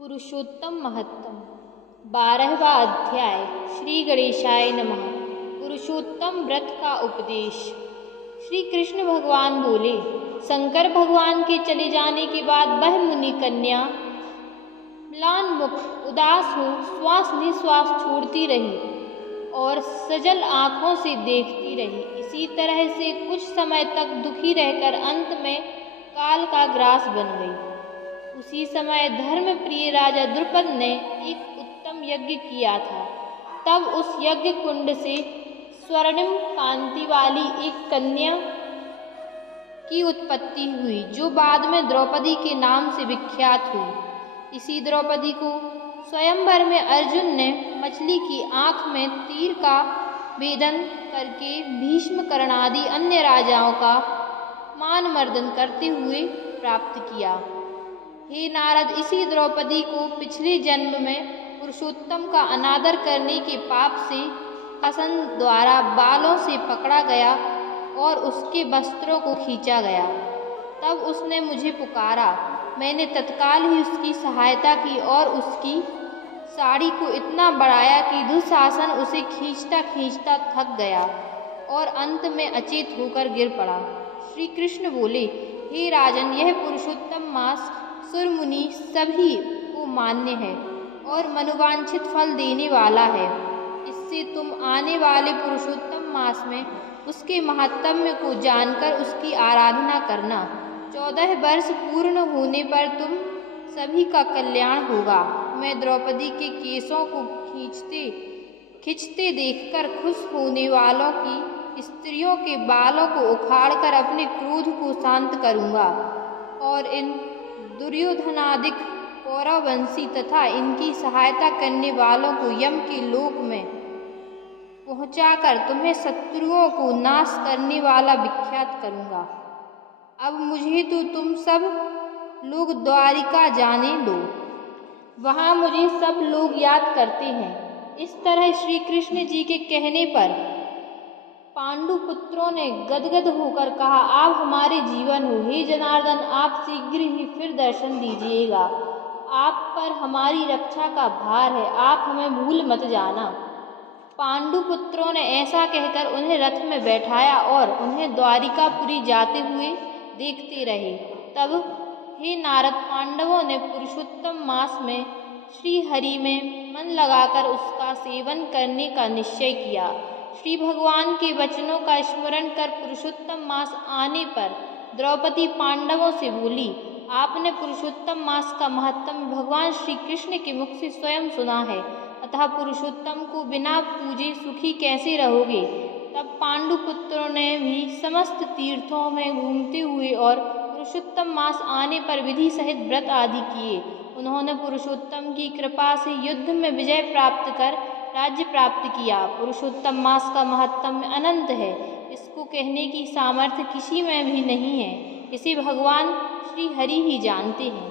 पुरुषोत्तम महत्तम 12वां अध्याय। श्री गणेशाय नमः। पुरुषोत्तम व्रत का उपदेश। श्री कृष्ण भगवान बोले, शंकर भगवान के चले जाने के बाद वह मुनि कन्या म्लान मुख उदास हो श्वास निश्वास छोड़ती रही और सजल आँखों से देखती रही। इसी तरह से कुछ समय तक दुखी रहकर अंत में काल का ग्रास बन गई। उसी समय धर्म प्रिय राजा द्रुपद ने एक उत्तम यज्ञ किया था। तब उस यज्ञ कुंड से स्वर्णिम कांति वाली एक कन्या की उत्पत्ति हुई, जो बाद में द्रौपदी के नाम से विख्यात हुई। इसी द्रौपदी को स्वयंवर में अर्जुन ने मछली की आँख में तीर का भेदन करके भीष्म कर्ण आदि अन्य राजाओं का मान मर्दन करते हुए प्राप्त किया। हे नारद, इसी द्रौपदी को पिछले जन्म में पुरुषोत्तम का अनादर करने के पाप से हसन द्वारा बालों से पकड़ा गया और उसके वस्त्रों को खींचा गया। तब उसने मुझे पुकारा। मैंने तत्काल ही उसकी सहायता की और उसकी साड़ी को इतना बढ़ाया कि दुशासन उसे खींचता खींचता थक गया और अंत में अचेत होकर गिर पड़ा। श्री कृष्ण बोले, हे राजन, यह पुरुषोत्तम मास सुर मुनि सभी को मान्य है और मनोवांछित फल देने वाला है। इससे तुम आने वाले पुरुषोत्तम मास में उसके महात्म्य को जानकर उसकी आराधना करना। 14 वर्ष पूर्ण होने पर तुम सभी का कल्याण होगा। मैं द्रौपदी के केसों को खींचते देखकर खुश होने वालों की स्त्रियों के बालों को उखाड़कर अपने क्रोध को शांत करूँगा और इन दुर्योधनादिक कौरववंशी तथा इनकी सहायता करने वालों को यम के लोक में पहुंचाकर तुम्हें शत्रुओं को नाश करने वाला विख्यात करूंगा। अब मुझे तो तुम सब लोग द्वारिका जाने दो, वहां मुझे सब लोग याद करते हैं। इस तरह श्री कृष्ण जी के कहने पर पांडु पुत्रों ने गदगद होकर कहा, आप हमारे जीवन हो। हे जनार्दन, आप शीघ्र ही फिर दर्शन दीजिएगा। आप पर हमारी रक्षा का भार है, आप हमें भूल मत जाना। पांडु पुत्रों ने ऐसा कहकर उन्हें रथ में बैठाया और उन्हें द्वारिकापुरी जाते हुए देखते रहे। तब हे नारद, पांडवों ने पुरुषोत्तम मास में श्री हरि में मन लगाकर उसका सेवन करने का निश्चय किया। श्री भगवान के वचनों का स्मरण कर पुरुषोत्तम मास आने पर द्रौपदी पांडवों से बोली, आपने पुरुषोत्तम मास का महत्व भगवान श्री कृष्ण के मुख से स्वयं सुना है, अतः पुरुषोत्तम को बिना पूजे सुखी कैसे रहोगे। तब पांडु पुत्रों ने भी समस्त तीर्थों में घूमते हुए और पुरुषोत्तम मास आने पर विधि सहित व्रत आदि किए। उन्होंने पुरुषोत्तम की कृपा से युद्ध में विजय प्राप्त कर राज्य प्राप्त किया। पुरुषोत्तम मास का महत्व अनंत है, इसको कहने की सामर्थ्य किसी में भी नहीं है। इसे भगवान श्री हरि ही जानते हैं।